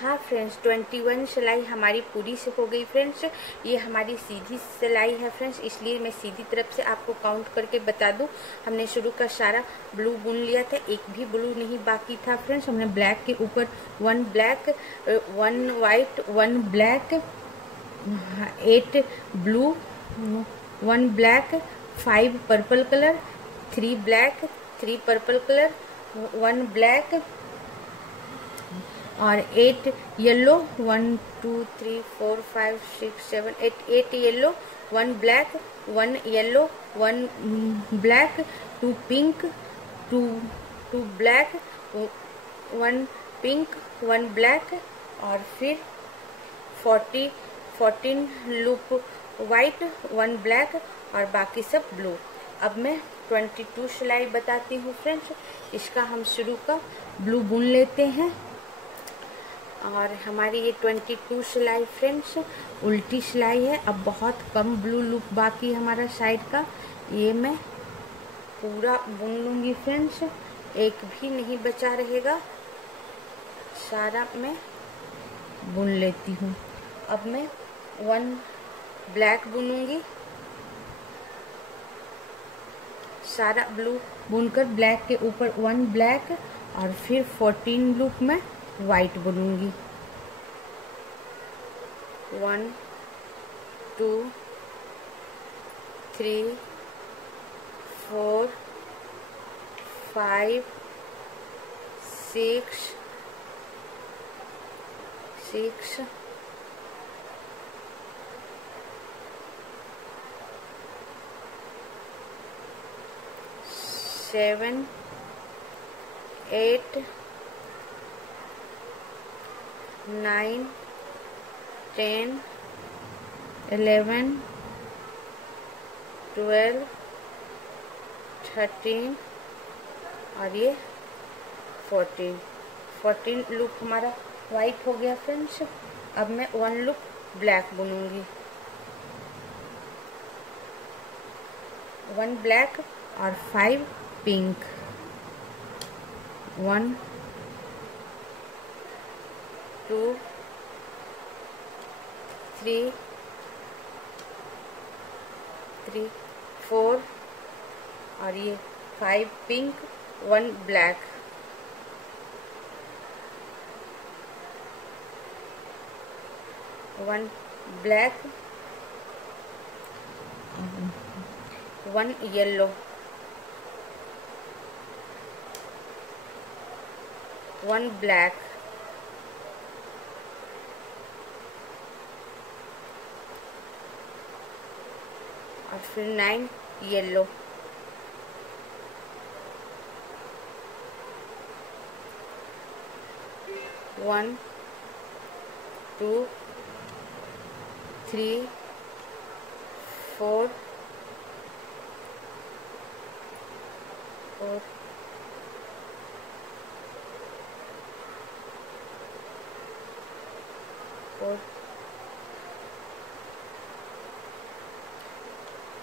हाँ फ्रेंड्स, 21 सिलाई हमारी पूरी से हो गई फ्रेंड्स। ये हमारी सीधी सिलाई है फ्रेंड्स, इसलिए मैं सीधी तरफ से आपको काउंट करके बता दूं। हमने शुरू का सारा ब्लू बुन लिया था, एक भी ब्लू नहीं बाकी था फ्रेंड्स। हमने ब्लैक के ऊपर 1 black, 1 white, 1 black, 8 blue, 1 black, 5 purple colour, 3 black, 3 purple colour, 1 black और 8 yellow, 1 2 3 4 5 6 7 8 yellow, 1 black, 1 yellow, 1 black, 2 pink, 2 black, 1 pink, 1 black और फिर 14 लूप वाइट, 1 ब्लैक और बाकी सब ब्लू। अब मैं 22 सिलाई बताती हूँ फ्रेंड्स। इसका हम शुरू का ब्लू बुन लेते हैं और हमारी ये 22 सिलाई फ्रेंड्स उल्टी सिलाई है। अब बहुत कम ब्लू लूप बाकी हमारा साइड का, ये मैं पूरा बुन लूंगी फ्रेंड्स, एक भी नहीं बचा रहेगा, सारा मैं बुन लेती हूँ। अब मैं 1 ब्लैक बुनूंगी, सारा ब्लू बुनकर ब्लैक के ऊपर 1 ब्लैक और फिर 14 लूप में वाइट बुनूंगी। 1 2 3 4 5 6 7 8 9 10 11 12 13 और ये 14 लूप हमारा वाइट हो गया फ्रेंड्स। अब मैं 1 लूप ब्लैक बुनूंगी, 1 ब्लैक और 5 पिंक, 1 2 3 4 और ये 5 pink, 1 black, 1 black, 1 yellow, 1 black और फिर 9 येलो, 1 2 3 4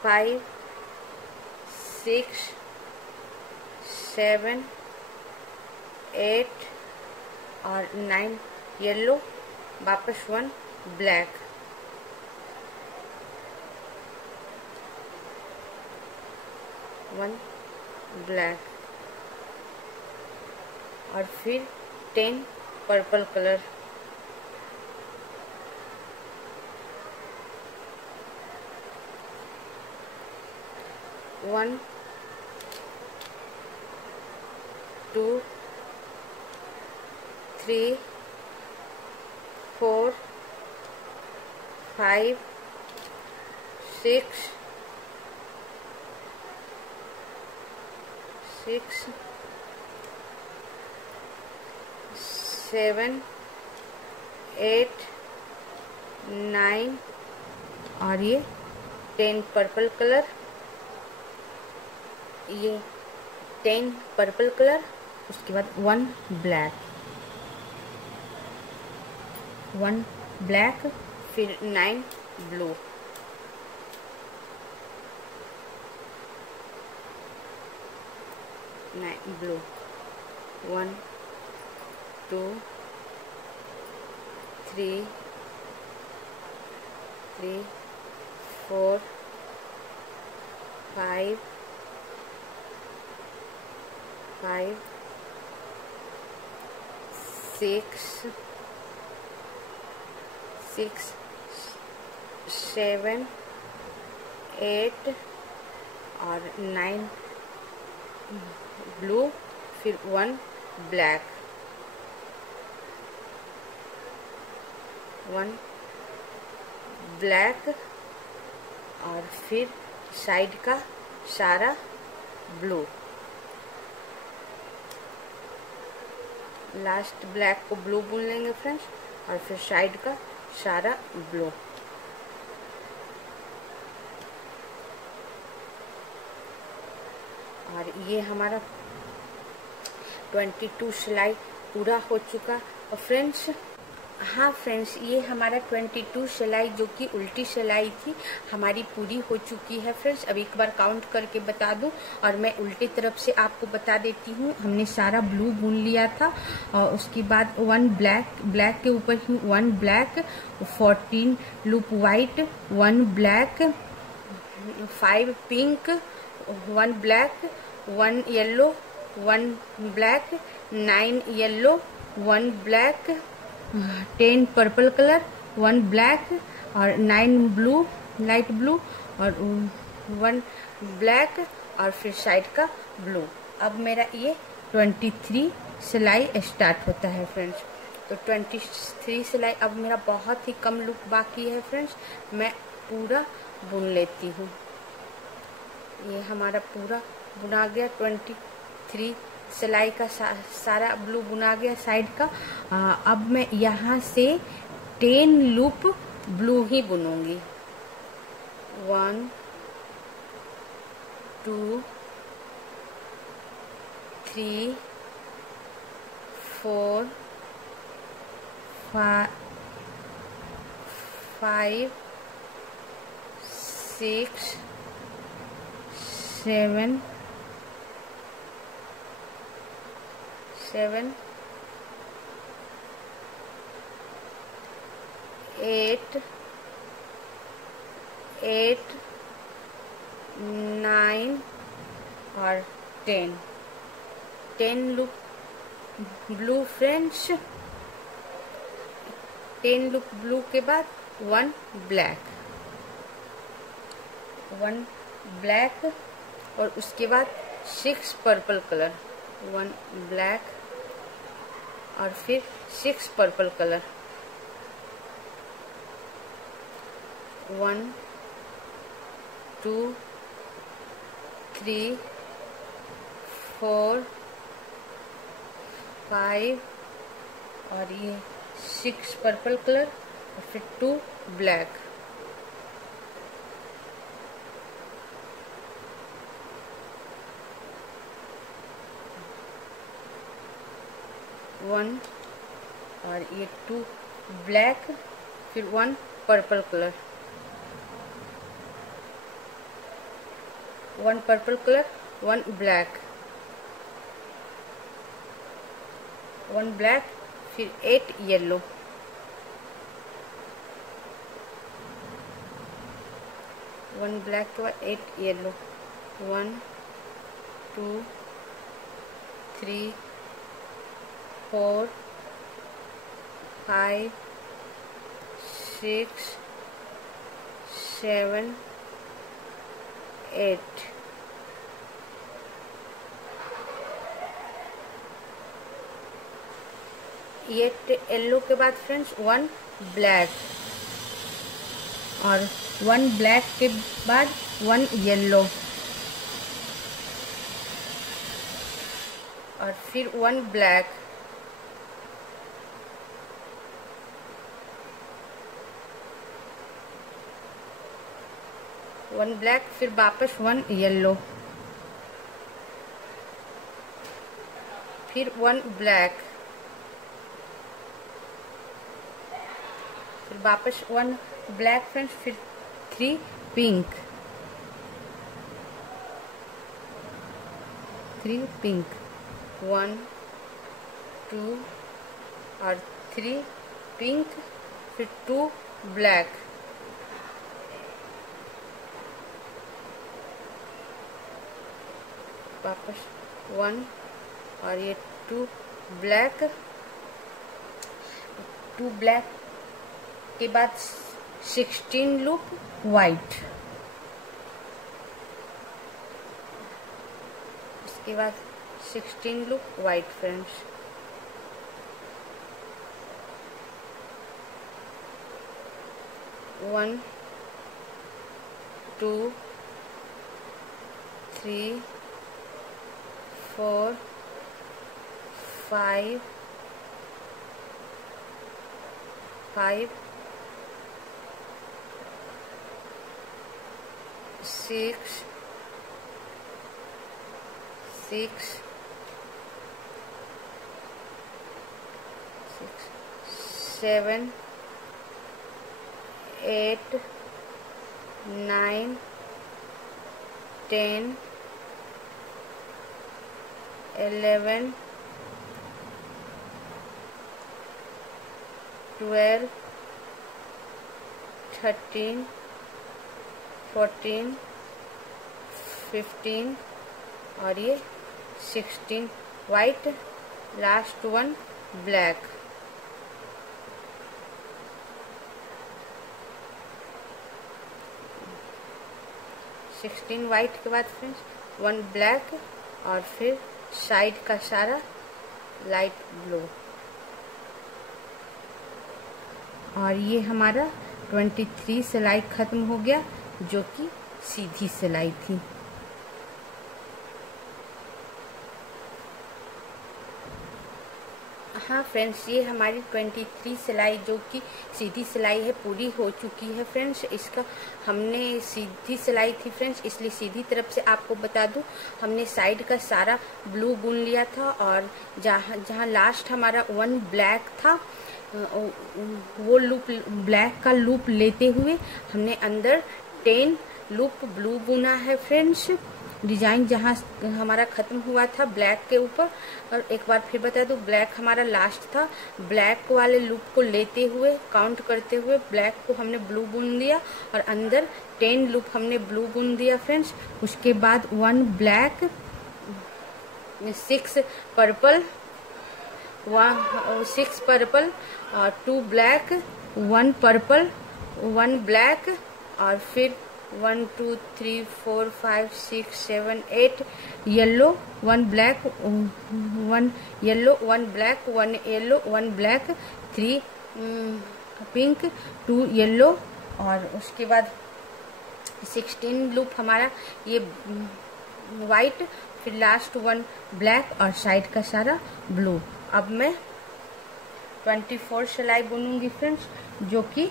5 6 7 8 और 9 येलो, वापस 1 ब्लैक, 1 ब्लैक और फिर 10 पर्पल कलर, 1 2 3 4 5 6 7 8 9 और ये 10 पर्पल कलर, ये 10 पर्पल कलर, उसके बाद 1 ब्लैक, 1 ब्लैक, फिर 9 ब्लू, 9 ब्लू, 1 2 3 3 4 5 5 6 6 7 8 और 9 ब्लू, फिर 1 ब्लैक, 1 ब्लैक और फिर साइड का सारा ब्लू। लास्ट ब्लैक को ब्लू बुन लेंगे फ्रेंड्स और फिर साइड का सारा ब्लू। और ये हमारा 22 सिलाई पूरा हो चुका। और फ्रेंड्स, हाँ फ्रेंड्स, ये हमारा 22 सिलाई जो कि उल्टी सिलाई थी हमारी पूरी हो चुकी है फ्रेंड्स। अब एक बार काउंट करके बता दूं और मैं उल्टी तरफ से आपको बता देती हूँ। हमने सारा ब्लू बुन लिया था और उसके बाद 1 ब्लैक के ऊपर ही 1 black, 14 loop white, 1 black, 5 pink, 1 black, 1 yellow, 1 black, 9 yellow, 1 black, 10 purple colour, 1 black और 9 ब्लू, लाइट ब्लू और 1 ब्लैक और फिर साइड का ब्लू। अब मेरा ये 23 सिलाई स्टार्ट होता है फ्रेंड्स। तो 23 सिलाई अब मेरा बहुत ही कम लूप बाकी है फ्रेंड्स, मैं पूरा बुन लेती हूँ। ये हमारा पूरा बुना गया, 23 सिलाई का सारा ब्लू बुना गया साइड का। अब मैं यहाँ से 10 लूप ब्लू ही बुनूंगी। 1 2 3 4 5 6 7 8 9 और 10 loop blue friends. 10 loop blue के बाद 1 ब्लैक, 1 ब्लैक और उसके बाद 6 पर्पल कलर, 1 ब्लैक और फिर 6 पर्पल कलर, 1 2 3 4 5 और ये 6 पर्पल कलर और फिर 2 ब्लैक। वन और ये 2 ब्लैक, फिर 1 purple colour, 1 purple colour, 1 black, 1 black, फिर 8 येलो, 1 ब्लैक के बाद 8 येलो, 1 2 3 4 5 6 7 8 ये येलो के बाद फ्रेंड्स 1 ब्लैक और 1 ब्लैक के बाद 1 येलो और फिर 1 ब्लैक, वन ब्लैक, फिर वापस 1 येलो, फिर 1 ब्लैक, फिर वापस 1 ब्लैक फ्रेंड्स, फिर 3 पिंक, 3 पिंक, 1 2 और 3 पिंक फिर 2 ब्लैक, वापस 1 और ये 2 ब्लैक, 2 ब्लैक के बाद 16 लूप वाइट, उसके बाद 16 लूप वाइट फ्रेंड्स। वन, 2, 3, 4, 5, 6, 7, 8, 9, 10, 11, 12, 13, 14, 15 और ये 16 white, last one black. Sixteen white के बाद फ्रेंड्स 1 ब्लैक और फिर साइड का सारा लाइट ब्लू। और ये हमारा 23 सिलाई खत्म हो गया, जो कि सीधी सिलाई थी। हाँ फ्रेंड्स, ये हमारी 23 सिलाई जो कि सीधी सिलाई है पूरी हो चुकी है फ्रेंड्स। इसका हमने सीधी सिलाई थी फ्रेंड्स, इसलिए सीधी तरफ से आपको बता दूं, हमने साइड का सारा ब्लू बुन लिया था और जहाँ लास्ट हमारा 1 ब्लैक था वो लूप ब्लैक का लूप लेते हुए हमने अंदर 10 लूप ब्लू बुना है फ्रेंड्स। डिजाइन जहाँ हमारा खत्म हुआ था ब्लैक के ऊपर, और एक बार फिर बता दूं, ब्लैक हमारा लास्ट था, ब्लैक वाले लूप को लेते हुए काउंट करते हुए ब्लैक को हमने ब्लू बुन दिया और अंदर 10 लूप हमने ब्लू बुन दिया फ्रेंड्स। उसके बाद 1 ब्लैक, 6 पर्पल, 6 पर्पल और 2 ब्लैक, 1 पर्पल, 1 ब्लैक और फिर 1 2 3 4 5 6 7 8 yellow, 1 black, 1 yellow, 1 black, 1 yellow, 1 black, 3 pink, 2 yellow और उसके बाद 16 लूप हमारा ये वाइट, फिर लास्ट 1 ब्लैक और साइड का सारा ब्लू। अब मैं 24 सिलाई बुनूंगी फ्रेंड्स, जो कि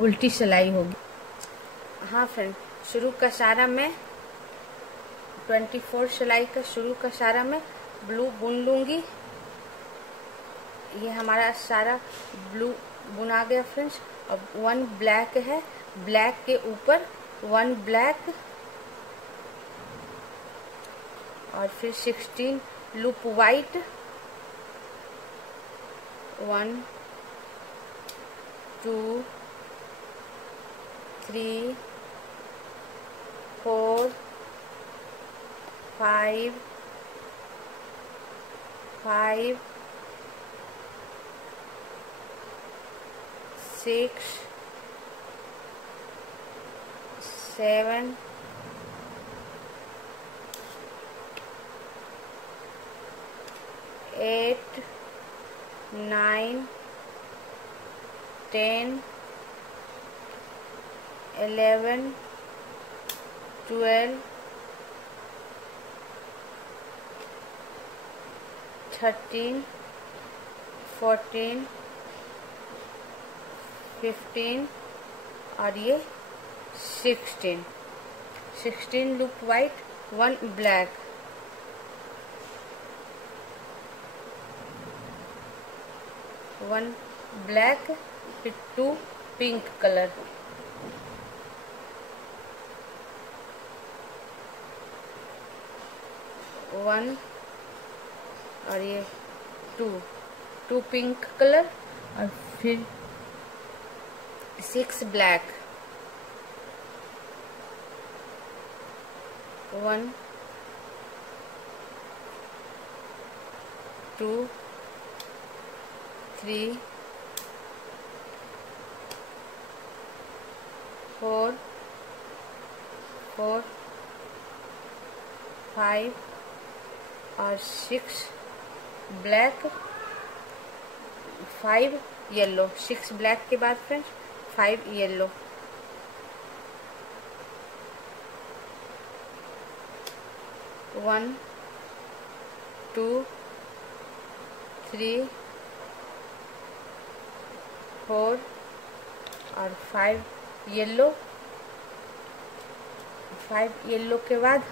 उल्टी सिलाई होगी। हाँ फ्रेंड, शुरू का सारा मैं 24 सिलाई का शुरू का सारा मैं ब्लू बुन लूंगी। ये हमारा सारा ब्लू बुना गया फ्रेंड्स। अब 1 ब्लैक है, ब्लैक के ऊपर 1 ब्लैक और फिर 16 लूप वाइट, 1 2 3 4 5 6 7 8 9 10 11 12 13 14 15 और ये 16 लूप वाइट, 1 ब्लैक, 1 ब्लैक, फिर 2 पिंक कलर, वन और ये 2 पिंक कलर और फिर 6 ब्लैक, 1 2 3 4 4 5 और 6 ब्लैक, 5 येलो। 6 ब्लैक के बाद फ्रेंड्स 5 येलो, 1 2 3 4 और 5 येलो। 5 येलो के बाद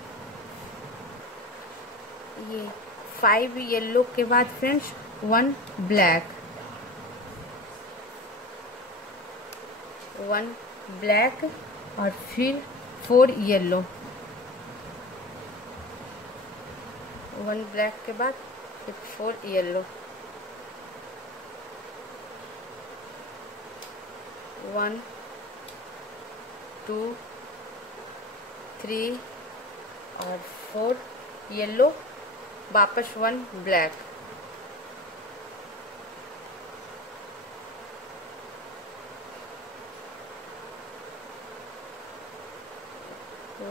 ये 5 येलो के बाद फ्रेंड्स 1 ब्लैक, 1 ब्लैक और फिर 4 येलो। 1 ब्लैक के बाद फिर 4 येलो, 1 2 3 और 4 येलो, वापस 1 black,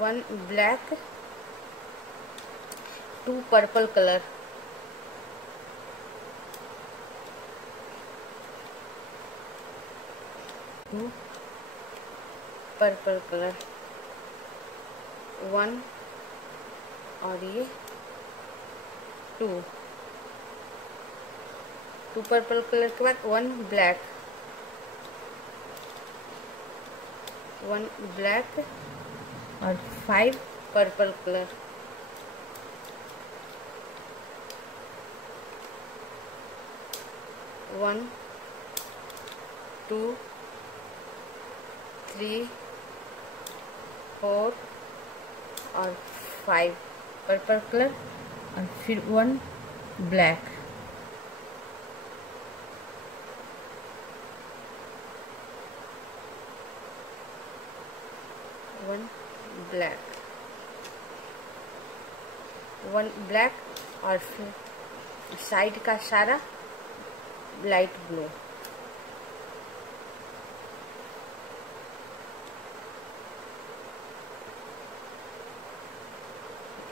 1 black, 2 purple colour, 2 purple colour, 1 और ये 2 पर्पल कलर के बाद 1 ब्लैक, 1 ब्लैक और 5 पर्पल कलर, 1 2 3 4 और 5 पर्पल कलर और फिर 1 ब्लैक, 1 ब्लैक, 1 ब्लैक और फिर साइड का सारा लाइट ब्लू।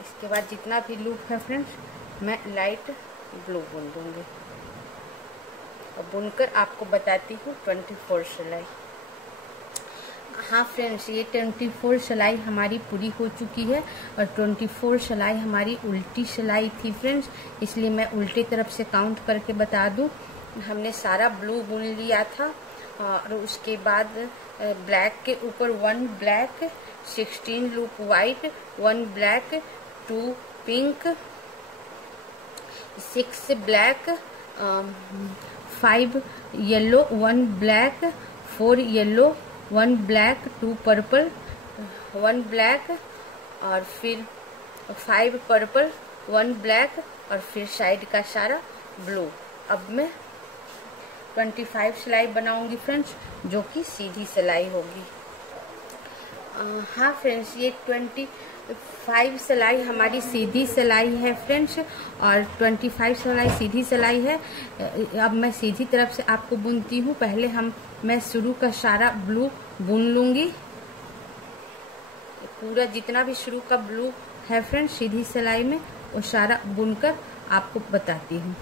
इसके बाद जितना भी लूप है फ्रेंड्स मैं लाइट ब्लू बुन दूंगी और बुनकर आपको बताती हूँ 24 सिलाई। हाँ फ्रेंड्स, ये 24 सिलाई हमारी पूरी हो चुकी है और 24 सिलाई हमारी उल्टी सिलाई थी फ्रेंड्स, इसलिए मैं उल्टी तरफ से काउंट करके बता दूँ। हमने सारा ब्लू बुन लिया था और उसके बाद ब्लैक के ऊपर 1 black, 16 loop white, 1 black, 2 pink, 6 black, 5 yellow, 1 black, 4 yellow, 1 black, 2 purple, 1 black और फिर 5 पर्पल, 1 ब्लैक और फिर साइड का सारा ब्लू। अब मैं 25 सिलाई बनाऊंगी फ्रेंड्स, जो कि सीधी सिलाई होगी। हाँ फ्रेंड्स, ये 25 सिलाई हमारी सीधी सिलाई है फ्रेंड्स और 25 सिलाई सीधी सिलाई है। अब मैं सीधी तरफ से आपको बुनती हूँ। पहले मैं शुरू का सारा ब्लू बुन लूंगी, पूरा जितना भी शुरू का ब्लू है फ्रेंड्स सीधी सिलाई में वो सारा बुनकर आपको बताती हूँ।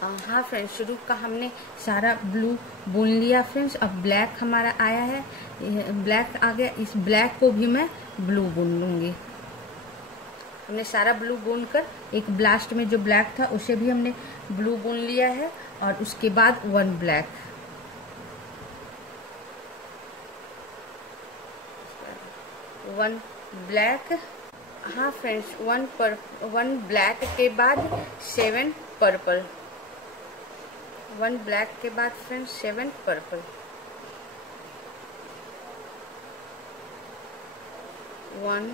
हाँ फ्रेंड्स, शुरू का हमने सारा ब्लू बुन लिया फ्रेंड्स। अब ब्लैक हमारा आया है, ब्लैक आ गया, इस ब्लैक को भी मैं ब्लू बुन लूंगी। हमने सारा ब्लू बुनकर एक ब्लास्ट में जो ब्लैक था उसे भी हमने ब्लू बुन लिया है और उसके बाद 1 ब्लैक, वन ब्लैक। हाँ फ्रेंड्स, 1 ब्लैक के बाद 7 पर्पल, 1 ब्लैक के बाद फ्रेंड्स 7 पर्पल, 1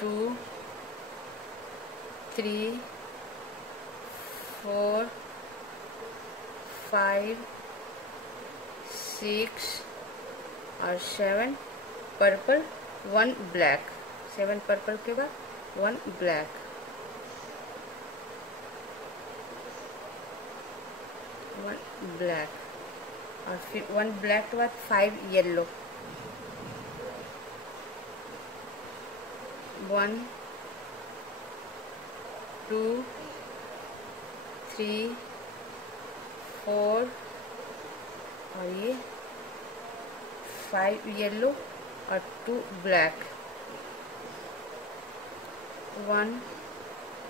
2 3 4 5 6 और 7 पर्पल, 1 ब्लैक। 7 पर्पल के बाद 1 ब्लैक, 1 ब्लैक और फिर 1 ब्लैक के बाद 5 येलो, 1 2 3 4 और ये 5 येलो और 2 ब्लैक, 1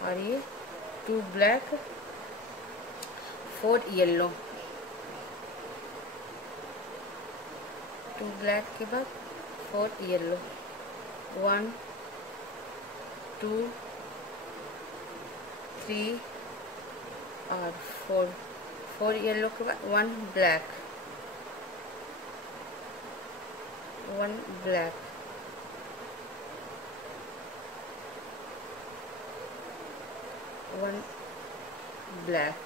और ये 2 ब्लैक, 4 येलो, 2 ब्लैक के बाद 4 येलो, 1 2 3 और 4 येलो के बाद 1 ब्लैक, 1 ब्लैक, 1 ब्लैक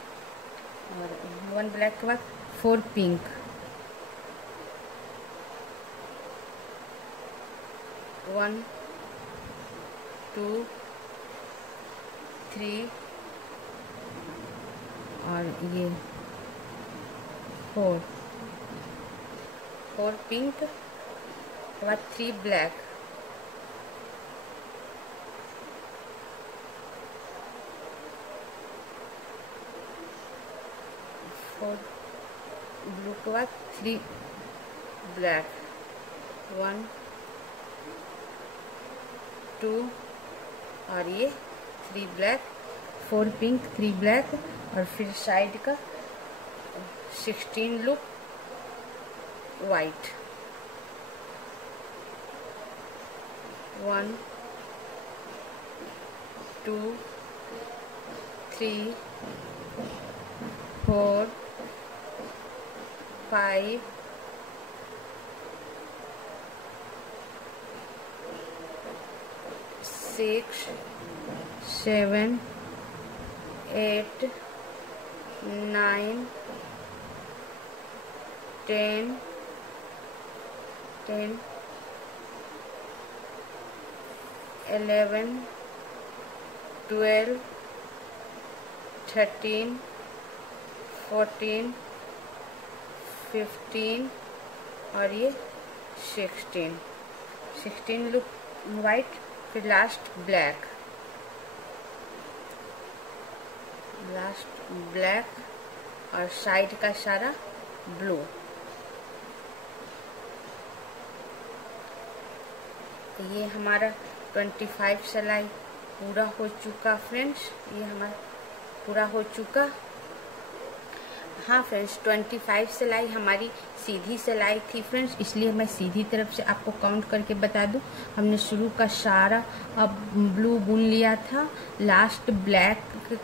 और 1 ब्लैक के बाद 4 पिंक, 1 2 3 और ये 4 पिंक के बाद 3 ब्लैक, 4 ब्लू के बाद 3 ब्लैक, 1 2 और ये 3 ब्लैक, 4 पिंक 3 ब्लैक और फिर साइड का 16 लूप वाइट, 1 2 3 4 5 6 7 8 9 10 11 12 13 14 15 और ये 16 लुक वाइट, फिर लास्ट ब्लैक, और साइड का सारा ब्लू। ये हमारा 25 सिलाई पूरा हो चुका फ्रेंड्स, ये हमारा पूरा हो चुका। हाँ फ्रेंड्स, 25 सिलाई हमारी सीधी सिलाई थी फ्रेंड्स, इसलिए मैं सीधी तरफ से आपको काउंट करके बता दूं। हमने शुरू का सारा अब ब्लू बुन लिया था, लास्ट ब्लैक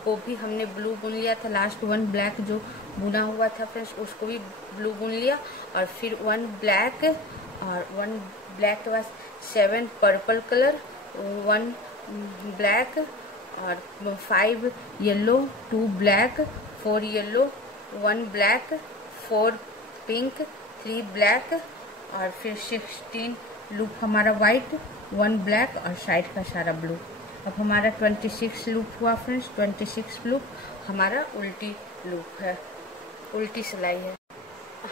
को भी हमने ब्लू बुन लिया था, लास्ट 1 ब्लैक जो बुना हुआ था फ्रेंड्स उसको भी ब्लू बुन लिया, और फिर 1 ब्लैक और 1 ब्लैक के बाद 7 पर्पल कलर, 1 ब्लैक और 5 yellow, 2 black, 4 yellow, 1 black, 4 pink, 3 black और फिर 16 लूप हमारा वाइट, 1 ब्लैक और साइड का सारा ब्लू। अब हमारा 26 लूप हुआ फ्रेंड्स। 26 लूप हमारा उल्टी लूप है, उल्टी सिलाई है।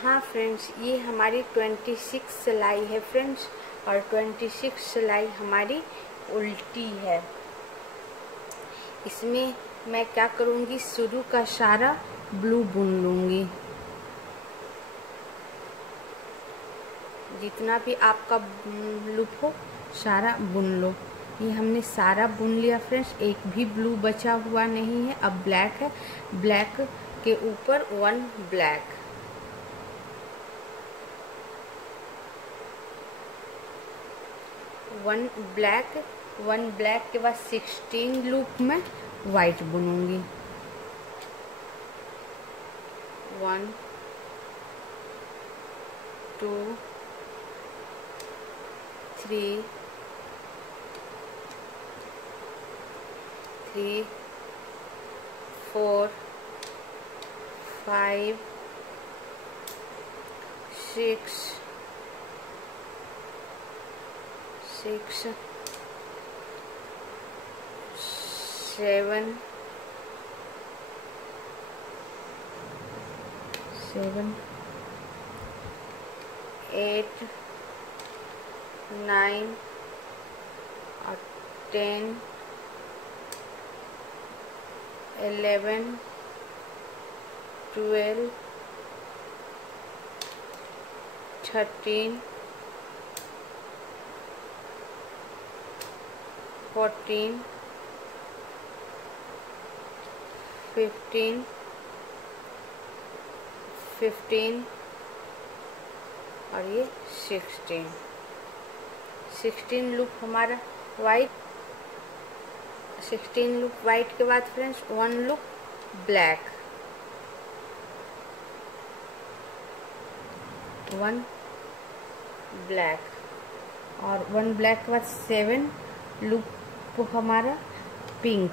हाँ फ्रेंड्स, ये हमारी 26 सिलाई है फ्रेंड्स, और 26 सिलाई हमारी उल्टी है। इसमें मैं क्या करूँगी, शुरू का सारा ब्लू बुन लूँगी, जितना भी आपका लूप हो सारा बुन लो। ये हमने सारा बुन लिया फ्रेंड्स, एक भी ब्लू बचा हुआ नहीं है। अब ब्लैक है, ब्लैक के ऊपर 1 ब्लैक, वन ब्लैक के बाद 16 लूप में वाइट बुनूंगी। 1 2 3 4 5 6 7 8 9 और 10 11 12 13 14 15 और ये 16 लूप हमारा वाइट। 16 लूप वाइट के बाद फ्रेंड्स 1 लूप ब्लैक, 1 ब्लैक और 1 ब्लैक के बाद 7 लूप हमारा पिंक,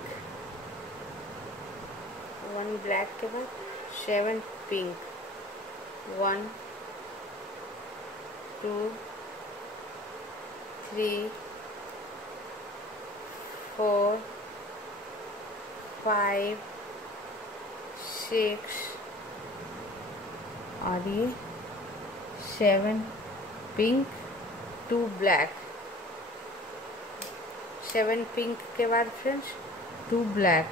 1 ब्लैक के बाद 7 पिंक, 1 2 3 4 5 6 और ये 7 पिंक 2 ब्लैक, 7 पिंक के बाद फ्रेंड्स 2 ब्लैक,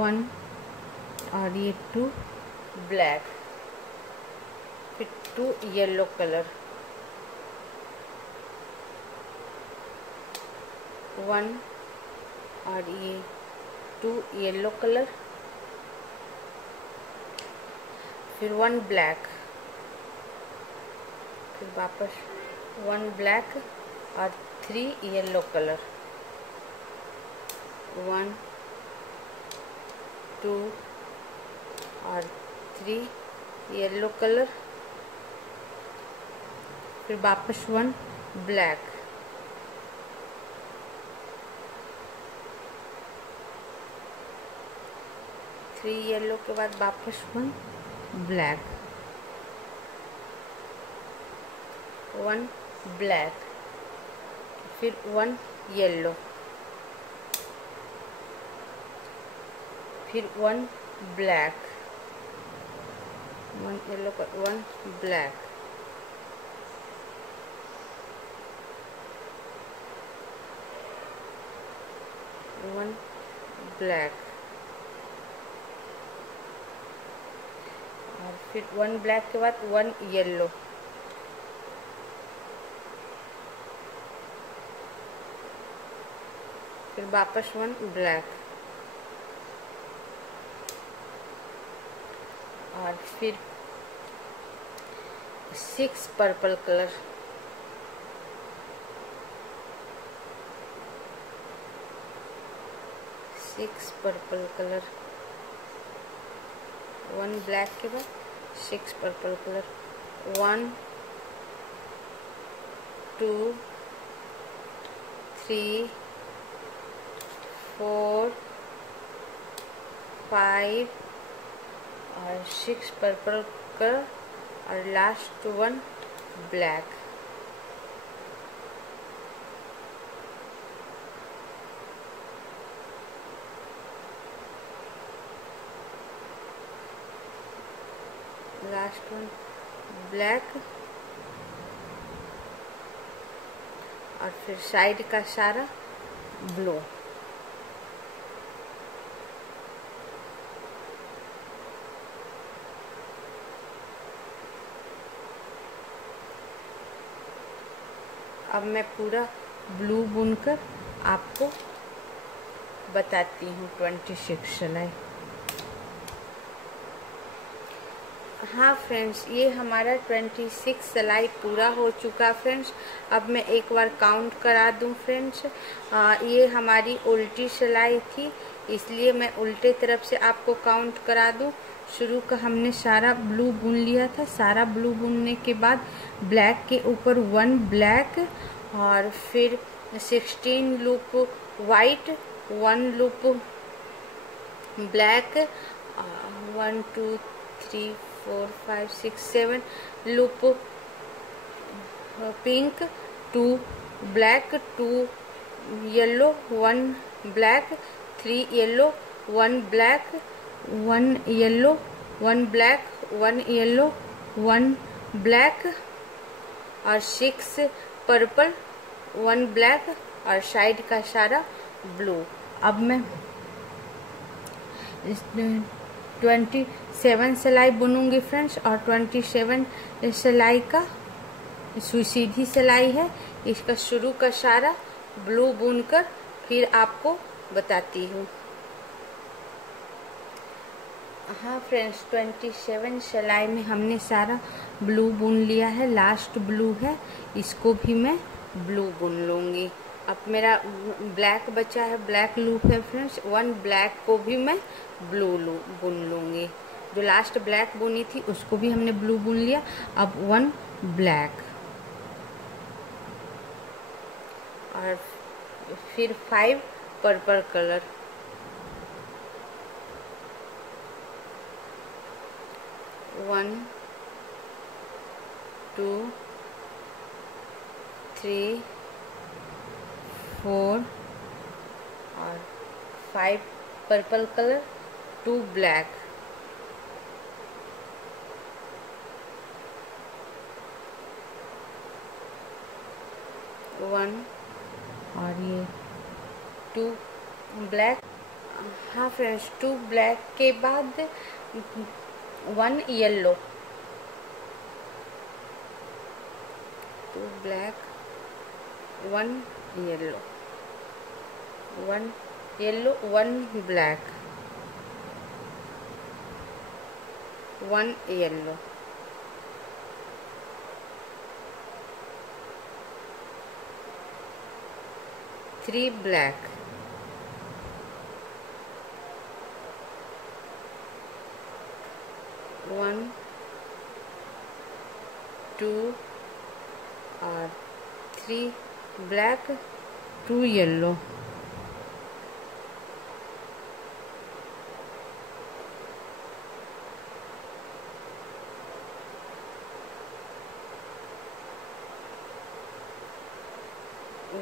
1 और ये 2 ब्लैक, फिर 2 येलो कलर, 1 और ये 2 येलो कलर, फिर 1 ब्लैक, फिर वापस 1 ब्लैक और 3 येलो कलर, 1 2 और 3 येलो कलर, फिर वापस 1 ब्लैक, थ्री येलो के बाद वापस 1 ब्लैक, 1 ब्लैक, फिर 1 येलो, फिर 1 ब्लैक, 1 येलो का 1 ब्लैक, 1 ब्लैक और फिर 1 ब्लैक के बाद 1 येलो, फिर वापस 1 ब्लैक और फिर 6 purple colour, 6 purple colour, 1 black के बाद 6 पर्पल कलर, 1 2 3 4 5 और 6 पर्पल कलर और लास्ट 1 ब्लैक, लास्ट 1 ब्लैक और फिर साइड का सारा ब्लू। अब मैं पूरा ब्लू बुनकर आपको बताती हूँ 26 सिलाई। हाँ फ्रेंड्स, ये हमारा 26 सिलाई पूरा हो चुका फ्रेंड्स। अब मैं एक बार काउंट करा दूँ फ्रेंड्स। ये हमारी उल्टी सिलाई थी, इसलिए मैं उल्टे तरफ से आपको काउंट करा दूँ। शुरू का हमने सारा ब्लू बुन लिया था। सारा ब्लू बुनने के बाद ब्लैक के ऊपर 1 ब्लैक और फिर 16 loop white, 1 loop black 1 2 3 4 5 6 7 loop pink, 2 black, 2 yellow, 1 black, 3 yellow, 1 black, 1 yellow, 1 black, 1 yellow, 1 black और 6 पर्पल, 1 ब्लैक और साइड का सारा ब्लू। अब मैं 27 सिलाई बुनूंगी फ्रेंड्स, और 27 सिलाई का सीधी सिलाई है, इसका शुरू का सारा ब्लू बुनकर फिर आपको बताती हूँ। हाँ फ्रेंड्स, 27 सिलाई में हमने सारा ब्लू बुन लिया है, लास्ट ब्लू है, इसको भी मैं ब्लू बुन लूँगी। अब मेरा ब्लैक बचा है, ब्लैक लूप है फ्रेंड्स, 1 ब्लैक को भी मैं ब्लू बुन लूँगी। जो लास्ट ब्लैक बुनी थी उसको भी हमने ब्लू बुन लिया। अब 1 ब्लैक और फिर 5 पर्पल कलर, 1 2 3 4 और 5 पर्पल कलर, 2 ब्लैक, 1 और ये 2 ब्लैक। हाँ फ्रेंड्स, 2 ब्लैक के बाद 1 yellow, 2 black, 1 yellow, 1 yellow, 1 black, 1 yellow, 3 black, 1 2 और 3 ब्लैक, 2 येलो,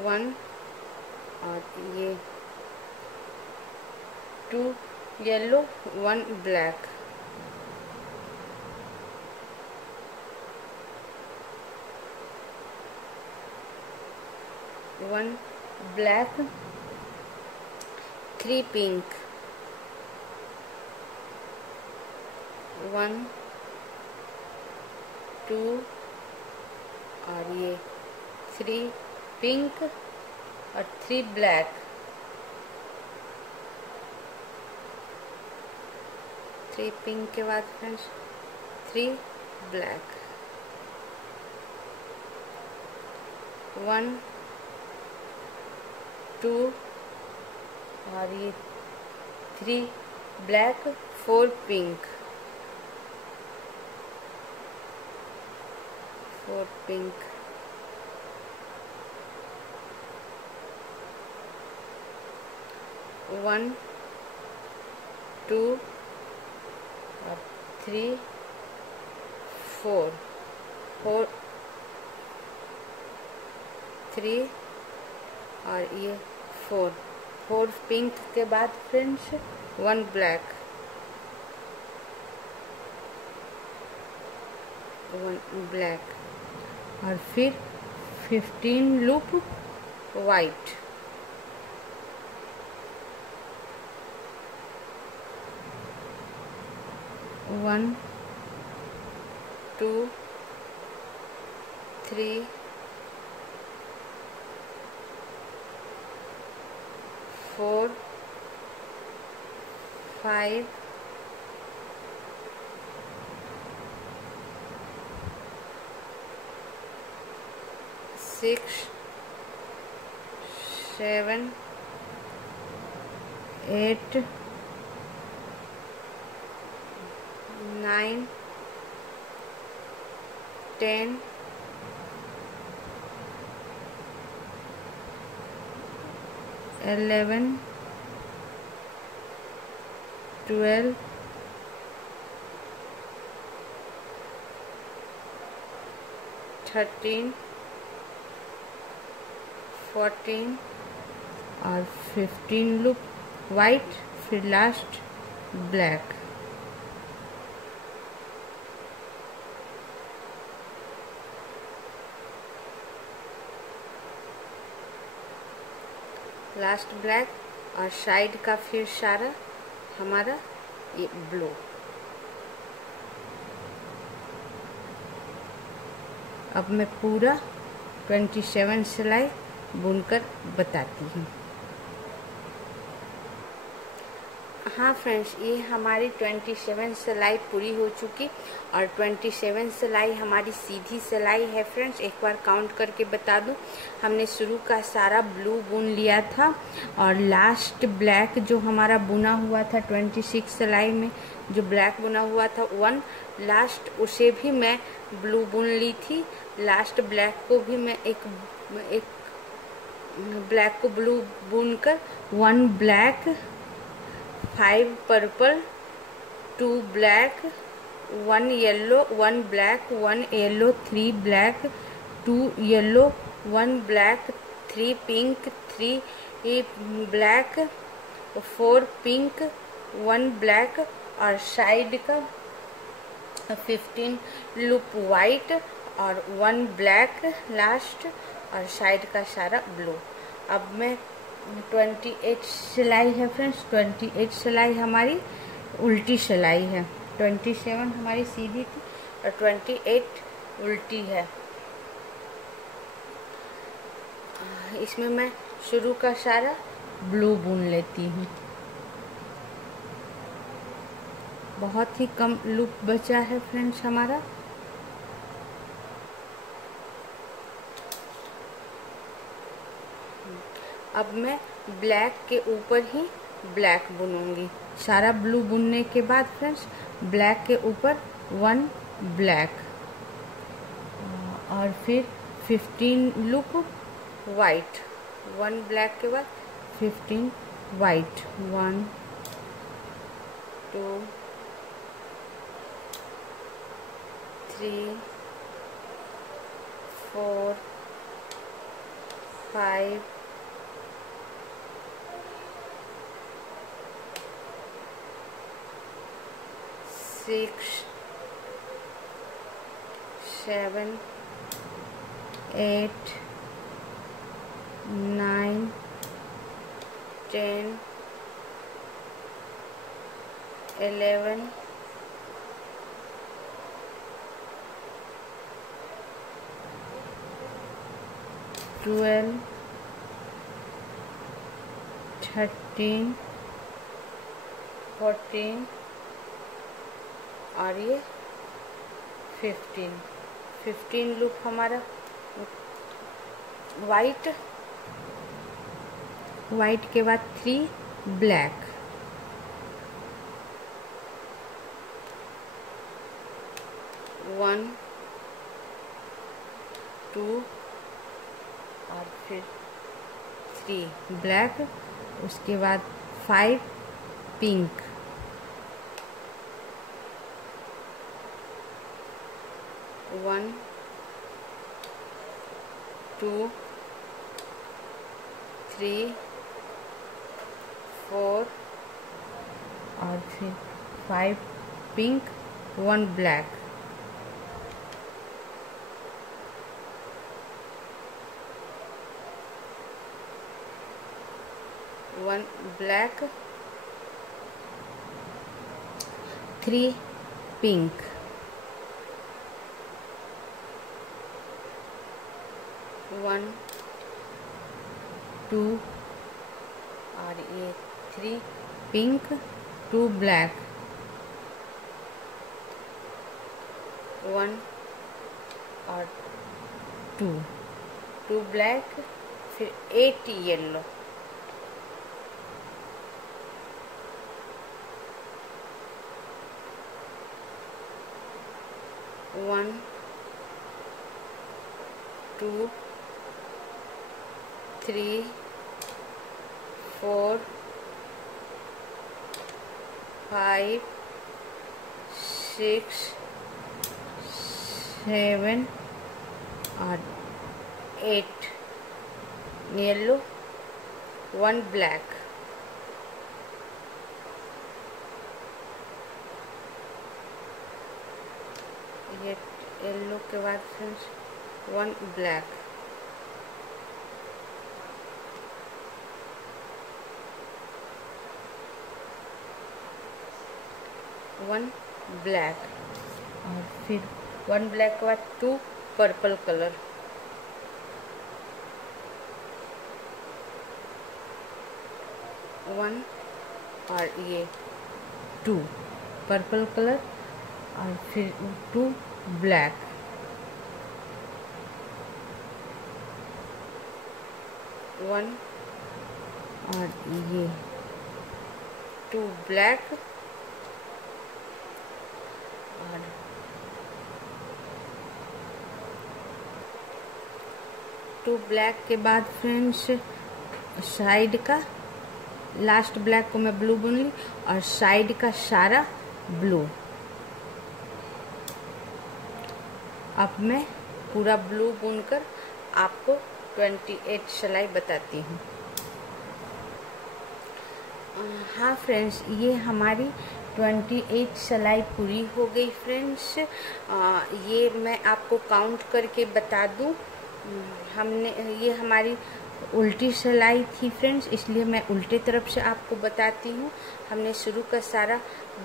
1 और ये 2 येलो, 1 ब्लैक, 1 ब्लैक, 3 पिंक, 1 2 और ये 3 पिंक और 3 ब्लैक, 3 पिंक के बाद फ्रेंड्स 3 ब्लैक, 1 2 और ये 3 ब्लैक, 4 पिंक, 4 पिंक, 1 2 और 3 4 4 3 और ये 4 पिंक के बाद फ्रेंड्स 1 ब्लैक, 1 ब्लैक और फिर 15 लूप वाइट, 1 2 3 4 5 6 7 8 9 10 11 12 13, 14 और 15 लूप वाइट, फिर लास्ट ब्लैक। लास्ट ब्लैक और साइड का फिर सारा हमारा ये ब्लू। अब मैं पूरा 27 सिलाई बुनकर बताती हूँ। हाँ फ्रेंड्स, ये हमारी 27 सिलाई पूरी हो चुकी और 27 सिलाई हमारी सीधी सिलाई है फ्रेंड्स। एक बार काउंट करके बता दूँ, हमने शुरू का सारा ब्लू बुन लिया था और लास्ट ब्लैक जो हमारा बुना हुआ था 26 सिलाई में जो ब्लैक बुना हुआ था 1 लास्ट, उसे भी मैं ब्लू बुन ली थी। लास्ट ब्लैक को भी मैं एक ब्लैक को ब्लू बुनकर 1 black, 5 purple, 2 black, 1 yellow, 1 black, 1 yellow, 3 black, 2 yellow, 1 black, 3 pink, 3 black, 4 pink, 1 black और साइड का 15 लूप वाइट और 1 ब्लैक लास्ट और साइड का सारा ब्लू। अब मैं 28 सिलाई है फ्रेंड्स, 28 सिलाई हमारी उल्टी सिलाई है। 27 हमारी सीधी थी और 28 उल्टी है। इसमें मैं शुरू का सारा ब्लू बुन लेती हूँ। बहुत ही कम लूप बचा है फ्रेंड्स हमारा। अब मैं ब्लैक के ऊपर ही ब्लैक बुनूंगी। सारा ब्लू बुनने के बाद फ्रेंड्स ब्लैक के ऊपर 1 ब्लैक और फिर 15 लूप वाइट, 1 ब्लैक के बाद 15 वाइट, 1 2 3 4 5 6 7 8 9 10 11 12 13 14 और ये 15 लूप हमारा वाइट के बाद 3 ब्लैक, 1 2 और फिर 3 ब्लैक, उसके बाद 5 पिंक, 1 2 3 4 और फिर 5 पिंक, 1 ब्लैक, 1 ब्लैक, 3 पिंक, 1 2 और ये 3 पिंक, 2 ब्लैक, 1 और 2 ब्लैक, फिर 8 येलो, 1 2 3 4 5 6 7 और 8 येलो, 1 ब्लैक, ये येलो के बाद फ्रेंड्स 1 ब्लैक, वन ब्लैक, और फिर 1 ब्लैक के बाद 2 पर्पल कलर, 1 और ये 2 पर्पल कलर, और फिर 2 ब्लैक, 1 और ये 2 ब्लैक, और 2 ब्लैक के बाद फ्रेंड्स साइड का लास्ट ब्लैक को मैं ब्लू बुन ली, और साइड का सारा ब्लू। अब मैं पूरा ब्लू बुनकर आपको 28 सिलाई बताती हूँ। हाँ फ्रेंड्स, ये हमारी 28 सिलाई पूरी हो गई फ्रेंड्स। ये मैं आपको काउंट करके बता दूँ, ये हमारी उल्टी सिलाई थी फ्रेंड्स, इसलिए मैं उल्टे तरफ से आपको बताती हूँ। हमने शुरू का सारा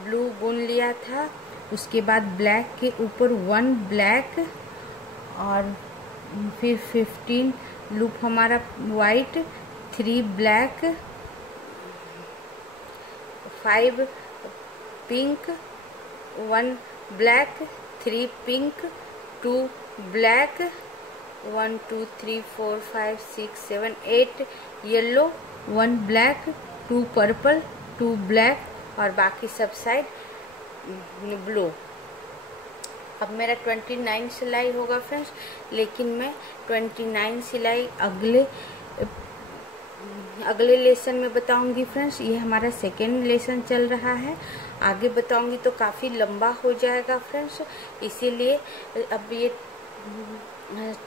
ब्लू बुन लिया था, उसके बाद ब्लैक के ऊपर 1 ब्लैक, और फिर 15 लूप हमारा white, 3 black, 5 pink, 1 black, 3 pink, 2 black, 1 2 3 4 5 6 7 8 yellow, 1 black, 2 purple, 2 black, और बाकी सब साइड ब्लू। अब मेरा 29 सिलाई होगा फ्रेंड्स, लेकिन मैं 29 सिलाई अगले लेसन में बताऊंगी फ्रेंड्स। ये हमारा सेकेंड लेसन चल रहा है, आगे बताऊंगी तो काफ़ी लंबा हो जाएगा फ्रेंड्स, इसीलिए अब ये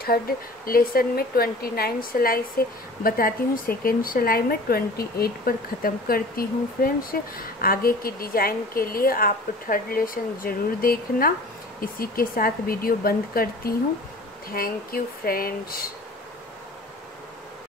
थर्ड लेसन में 29 सिलाई से बताती हूँ, सेकेंड सिलाई में 28 पर ख़त्म करती हूँ फ्रेंड्स। आगे की डिज़ाइन के लिए आप थर्ड लेसन ज़रूर देखना। इसी के साथ वीडियो बंद करती हूँ। Thank you friends.